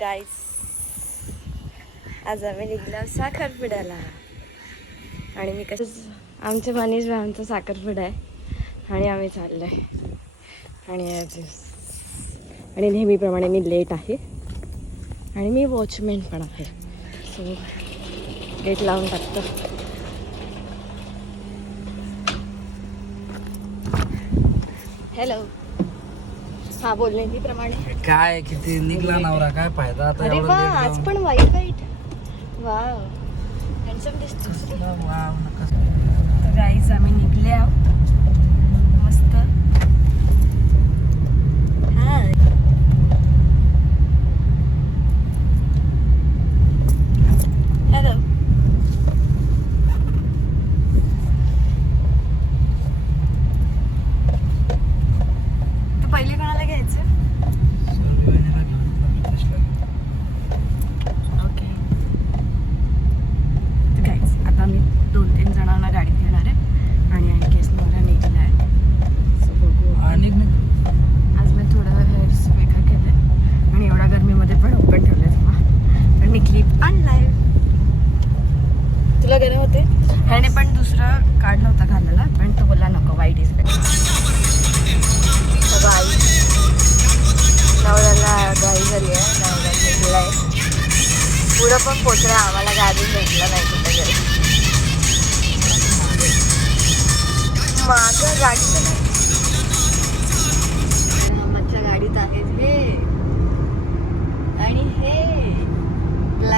गाईस आज आम्ही निघलो साखरपुड्याला. आणि मी कसं आमचे मनीष भावांचा साखरपुडा आहे. आणि आम्ही चाललोय. आणि आणि नेहमीप्रमाणे मी लेट आहे. आणि मी वॉचमॅन पण आहे. सो गेट लावून टाकतो. हॅलो हा बोलण्याप्रमाणे काय किती निघला नवरा काय फायदा? आता अरे वा आज? पण वाईट वाईट. वाव. हँडसम. तर गाईज आम्ही निघले आहोत.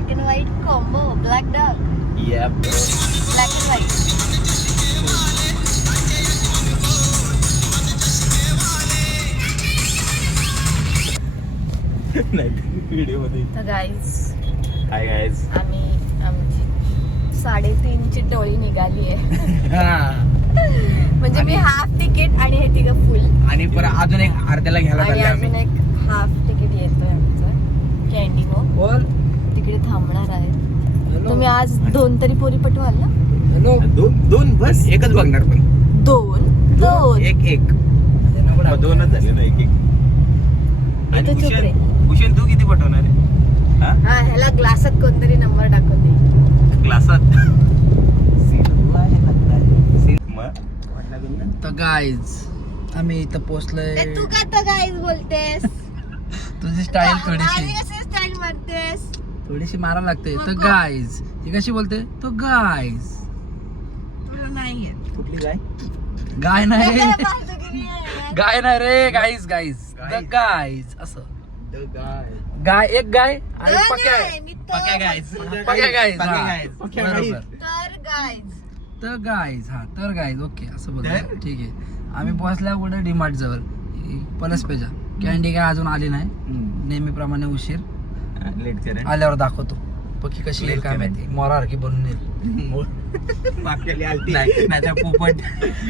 Black and white combo black dog black and white व्हिडिओमध्ये तर गाईज हाय आम्ही आमची साडेतीनची टोळी निघाली आहे. हा. म्हणजे मी आणि- हाफ तिकीट आणि हे तिघं फुल आणि परत अजून एक अर्ध्याला घ्यायला आणि चालले अजून आम्ही. एक हाफ तिकीट येतोय आमचं. कॅन्डी हो बोल. तिकडे थांबणार आहे. तुम्ही आज दोन तरी पोरी पटवाल ना? दोन दोन बस एकच बघणार पण. दोन? दोन. एक एक. टाकू. दोनच झाले ना एक एक. आणि भूषण तू किती पटवणार आहे? हा? हा ह्याला ग्लासात कोणतरी नंबर टाकून दे. क्लासात मग तर गाईज आम्ही इथं पोचलोय ते का तर गाईज बोलतेस? तुझी स्टाईल थोडीशी. स्टाईल मारतेस? थोडीशी मारा लागते. तर? गाईज ही कशी बोलते? तो तुला नाही येत. कुठली जाय गाय नाही? गाय नाही रे guys guys the Guys. Guys असं. द गाय गाय एक गाय आणि नाही, पक्या मी तर- पक्या गायज पक्या गाईज पक्या हा. गायज बरोबर. गायज तर गाईज तर गाईज हा. तर गाईज ओके असं बोलतो तर? ठीक आहे. आम्ही पोहोचल्या कुठे डीमार्ट जवळ. पलस पेजा कॅन्डी काय अजून आली नाही. नेहमीप्रमाणे उशीर. लेट करेन. आल्यावर दाखवतो. पक्की कशी येईल काय माहिती. मोरासारखी बनून येईल. मागच्याली आलती. नाही नाहीतर पोपट.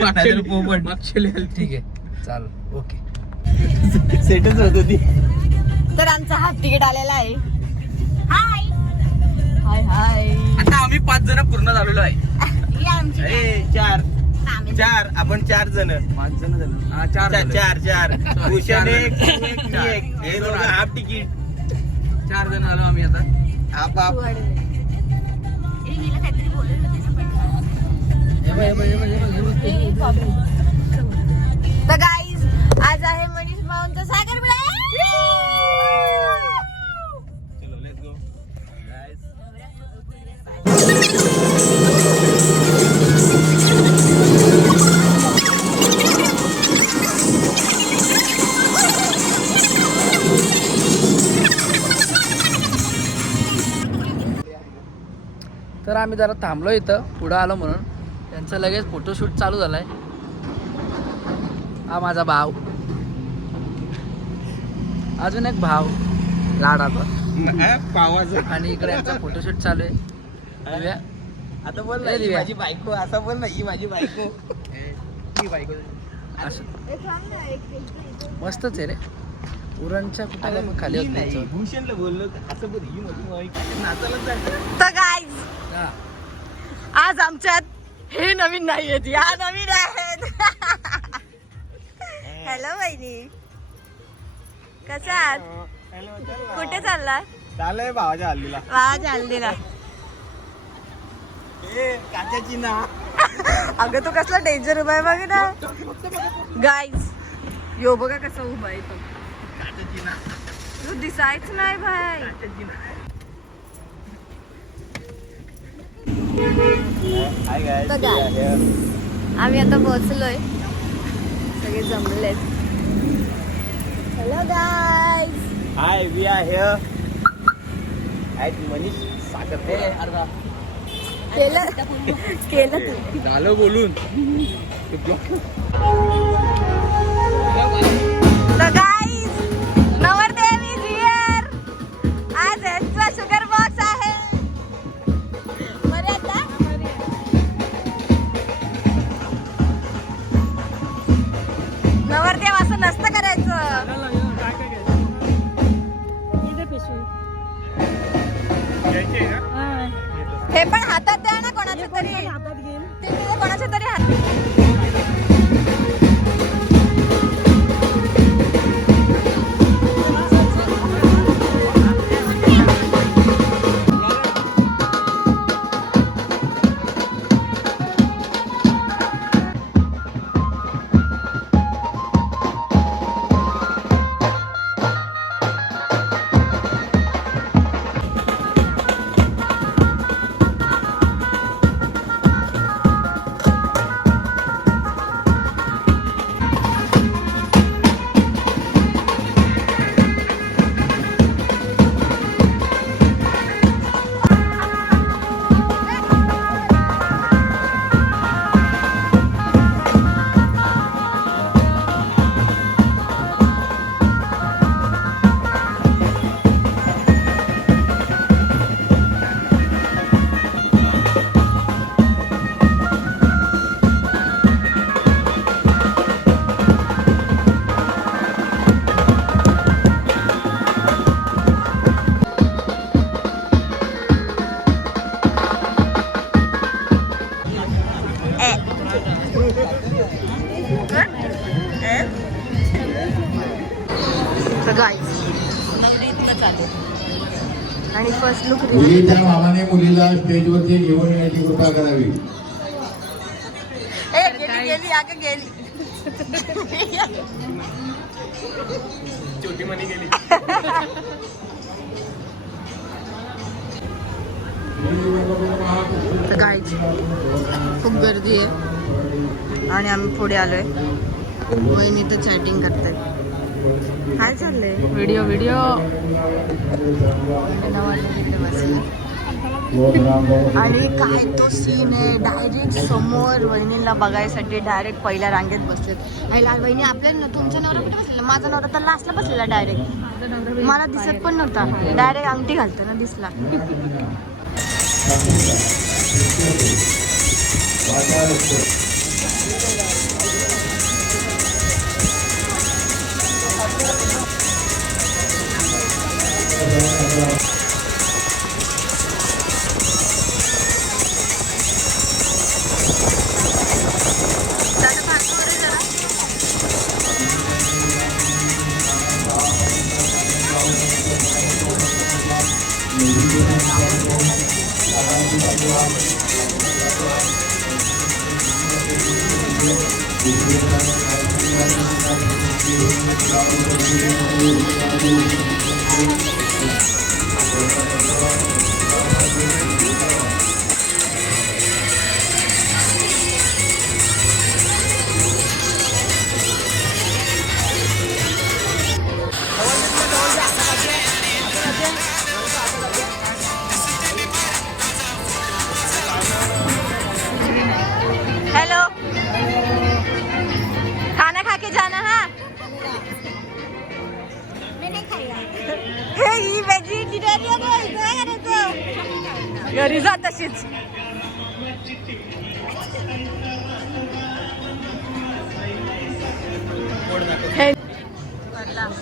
नाहीतर पोपट. मागची ठीक आहे. चाल. ओके. सेटच होत होती. तर आमचा हाफ तिकीट आलेला आहे. हाय. हाय हाय. आता आम्ही पाच जण पूर्ण झालेलो आहे. ही आमची ए, चार. चार. आपण चार जण. पाच जण झालं. हा चार चार. चार. भूषण एक हे हाफ तिकीट. चार जण आलो आम्ही आता. हाफ हाफ तर गाईज आज आहे मनीष भाऊंचा सागर आम्ही जरा थांबलो इथं पुढं आलो म्हणून. त्यांचं लगेच फोटोशूट चालू झालाय. हा माझा भाव अजून एक भाव लाडाचा पावाचा. आणि इकडे यांचा फोटोशूट चालू आहे. आता बोल ना ही. माझी बायको असा बोल ना ही माझी बायको. ही बायको. असं. मस्तच आहे रे. उरणच्या कुठे मग खाली होत भूषणला बोललो असं बोल ही माझी बायको. नाचायला जायचं तर गाईज हा. आज आमच्यात हे नवीन नाही आहेत या नवीन आहेत. हॅलो बहिणी कसा आहात. कुठे चाललाय चाललंय भावाच्या हल्लीला. वा चाललेला ए काच्याची ना. अगं तो कसला डेंजर उभा आहे बघ ना. गाईज यो बघा कसा उभा आहे तो. तू दिसायच नाही भाई काच्याची ना तर काय? आम्ही आता पोहोचलोय. सगळे जमलेत. Hello guys hi we are here at Manish अर्धा. केलं? केलं? तू झालं बोलून. लुक मुलीच्या मामाने मुलीला स्टेजवरती घेऊन येण्याची कृपा करावी. ए गेली गेली अगं गेली. छोटी मनी गेली. तर गाईज खूप गर्दी आहे. आणि आम्ही पुढे आलोय. वहिनी तर चॅटिंग करतात काय चाललंय? Video video. आणि काय तो सीन आहे? डायरेक्ट समोर वहिनीला बघायसाठी डायरेक्ट पहिल्या रांगेत बसलेत. आईला वहिनी आपल्या तुमचा नवरा कुठे बसलेला? माझा नवरा तर लास्टला बसलेला डायरेक्ट मला दिसत पण नव्हता. डायरेक्ट अंगठी घालताना दिसला.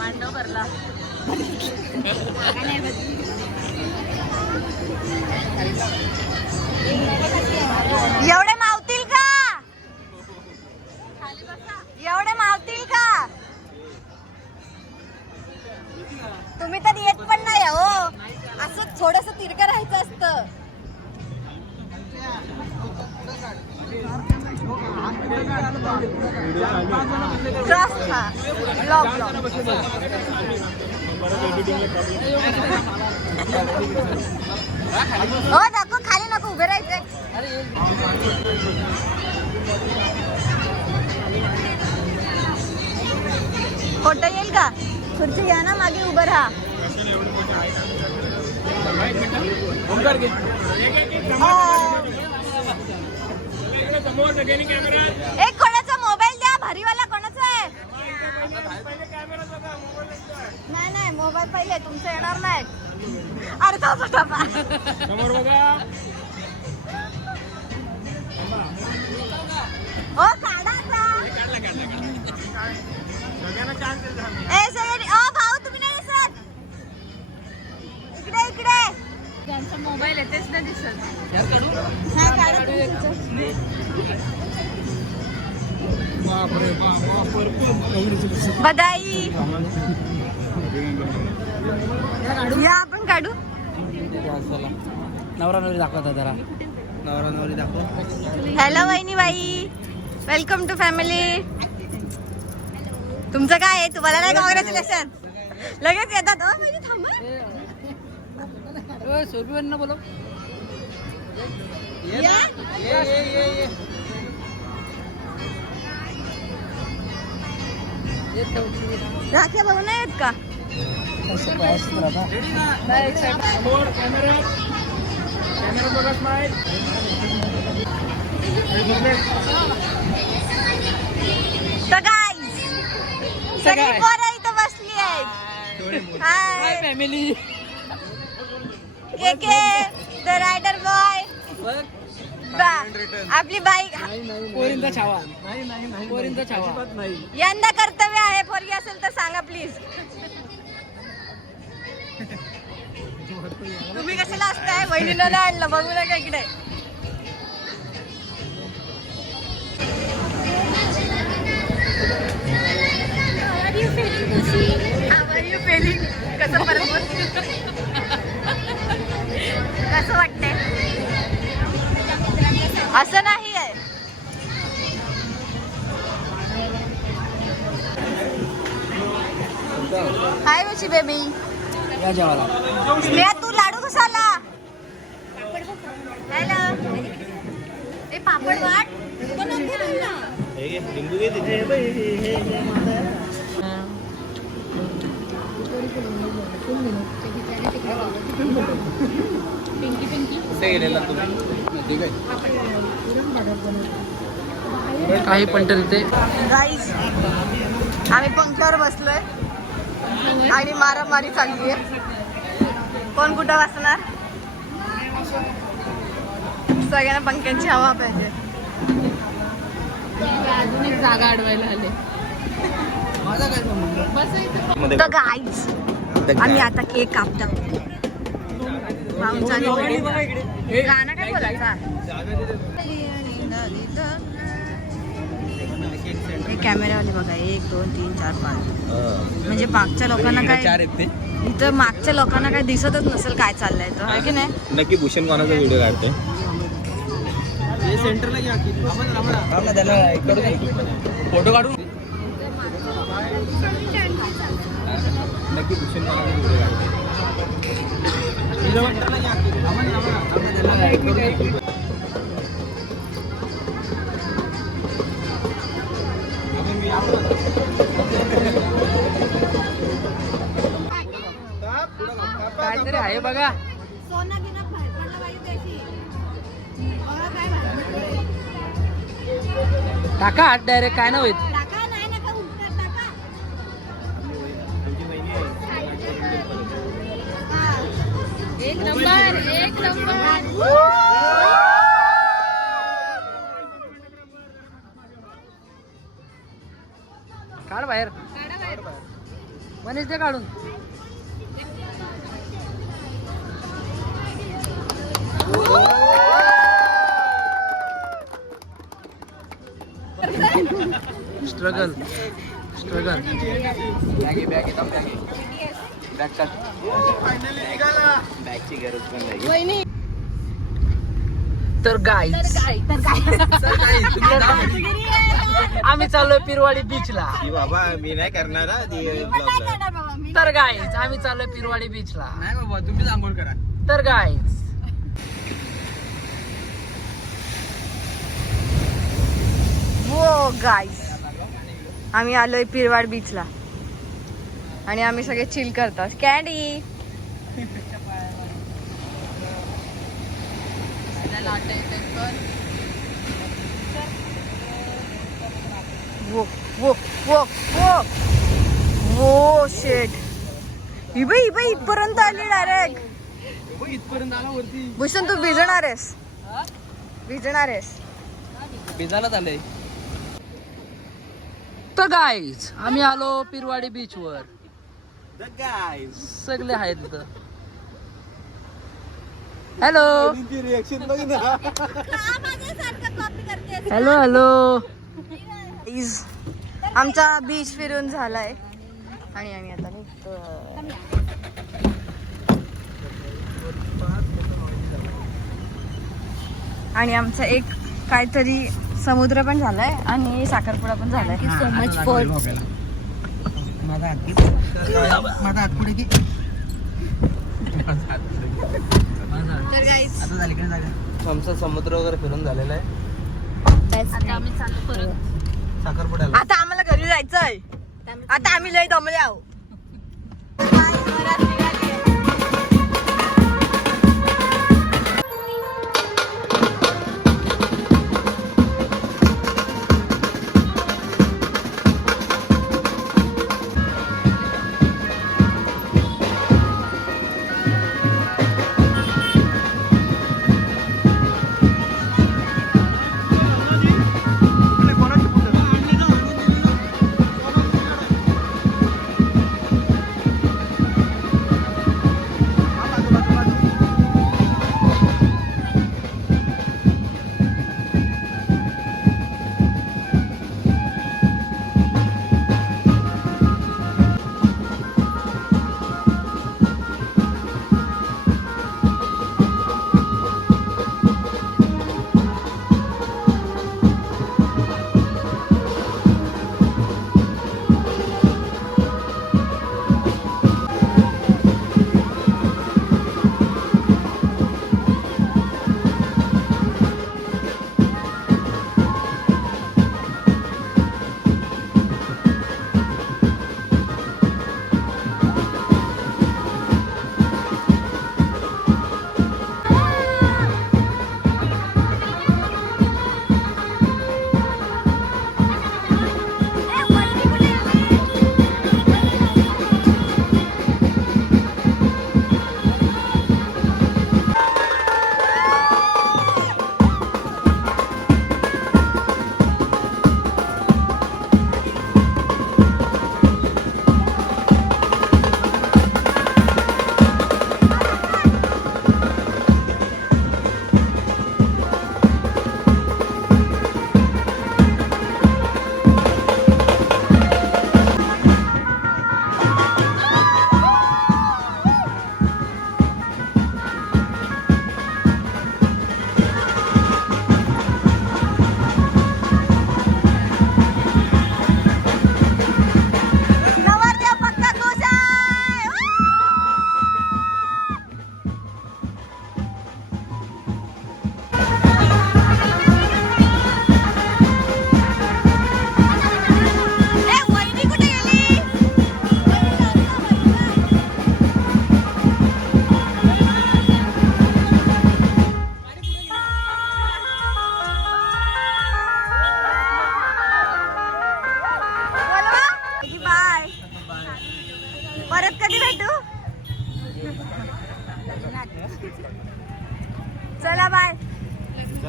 ആണ്ടോ പറല എവിടെ हो नको खाली नको उभे राहायचं फोटो येईल का? खुर्ची घ्या ना मागे उभं राहा. हो. एक कोणाचा मोबाईल द्या भारीवाला नाही नाही मोबाईल पहिले तुमचं येणार नाही. अर्धा फटाफा ओ काढा आता. ए सगळे ओ भाऊ तुम्ही नाही दिसत. इकडे इकडे. त्यांचा मोबाईल आहे तेच नाही दिसत. हा, काढा तुम्ही. बधाई या आपण काढू. नवरा नवरी दाखवता जरा नवरा नवरी दाखव. हॅलो वहिनी बाई वेलकम टू फॅमिली तुमचं काय आहे? तुम्हाला नाही कॉंग्रॅच्युलेशन लगेच येतात. ओ म्हणजे थांबा. बोलो. या. राख्या भाऊ नाही आहेत का? सगळी पोरं इथं बसली आहेत. Hi family K K the rider boy आपली बाईक पोरींचा छावा. पोरींचा छावा. यंदा कर्तव्य आहे पोरगी असेल तर सांगा प्लीज तुम्ही कशाला असताय? बहिणीला नाही आणलं बघू नका इकडे. या जेवायला स्नेहा तू लाडू कसा आला पापड वाट. तिथे. काही पण ते. गाईज आम्ही पंख्यावर बसलोय आणि मारामारी चालली आहे कोण कुठं बसणार? सगळ्यांना पंख्यांची हवा पाहिजे. अजून एक जागा अडवायला आले तर गाईज आम्ही आता केक कापतो. भाऊचा आणि गाणं काय बोलायचा? कॅमेरावाले बघा एक दोन तीन चार पाच. म्हणजे मागच्या लोकांना काय इथं मागच्या लोकांना काय दिसतच नसेल काय चाललंय तर आहे की नाही? नक्की भूषण कोणाचा व्हिडिओ काढतोय. फोटो काढून. नक्की भूषण कोणाचा व्हिडिओ काढतोय. आहे बघा. टाका हात डायरेक्ट काय ना होईल एक नंबर एक नंबर. काढ बाहेर. मनीष दे काढून. बॅगची गरज पण नाही तर गाईज आम्ही चाललोय पिरवाडी बीचला बाबा मी नाही करणार हा. तर गाईज आम्ही चाललोय पिरवाडी बीचला नाही बाबा तुम्हीच आंघोळ करा. तर गाईज वो गाईस आम्ही आलोय पिरवाड बीचला आणि आम्ही सगळे चिल करतात. कॅडी वो वो वो वो वो शेट बाई बाई इथपर्यंत आली डायरेक्ट इथपर्यंत आला वरती भूषण तू भिजणार आहेस. भिजणार आहेस. भिजायला झालंय. तर गाईज आम्ही आलो पिरवाडी बीच वर. The guys. सगळे आहेत तिथं हॅलो रिएक्शन बघ ना. हॅलो हॅलो प्लीज आमचा बीच फिरून झालाय. आणि आम्ही आता निघतो आणि आमचा एक काहीतरी समुद्र पण झालाय आणि साखरपुडा पण झालाय. सो मच फॉर माझा हात माझा हात पुढे की तर गाईज आता झाली कडे जागा? आमचा समुद्र वगैरे फिरून झालेला आहे. आता आम्ही चाललो परत साखरपुड्याला. आता आम्हाला घरी जायचंय. आता आम्ही लय दमले आहो.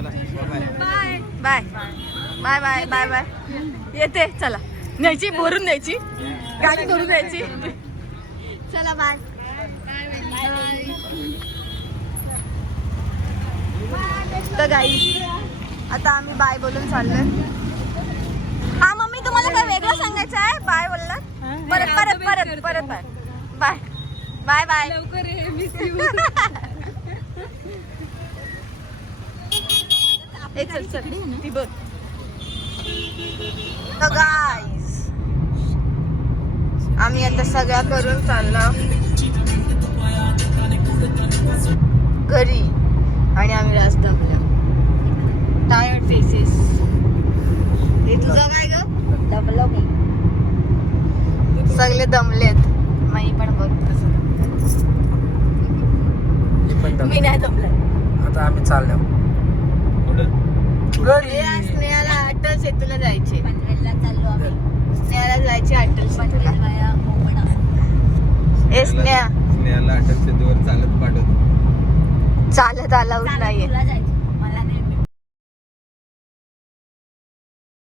Bye bye bye bye bye bye येते चला. न्यायची भरून न्यायची. गाडी भरून न्यायची. चला बाय तर गाई आता आम्ही बाय बोलून चाललोय. हा मम्मी तुम्हाला काय वेगळं सांगायचं आहे? बाय बोललात परत परत परत परत बाय बाय बाय बाय लवकर ये मिस गाईज आम्ही आता सगळ्या करून चाललो.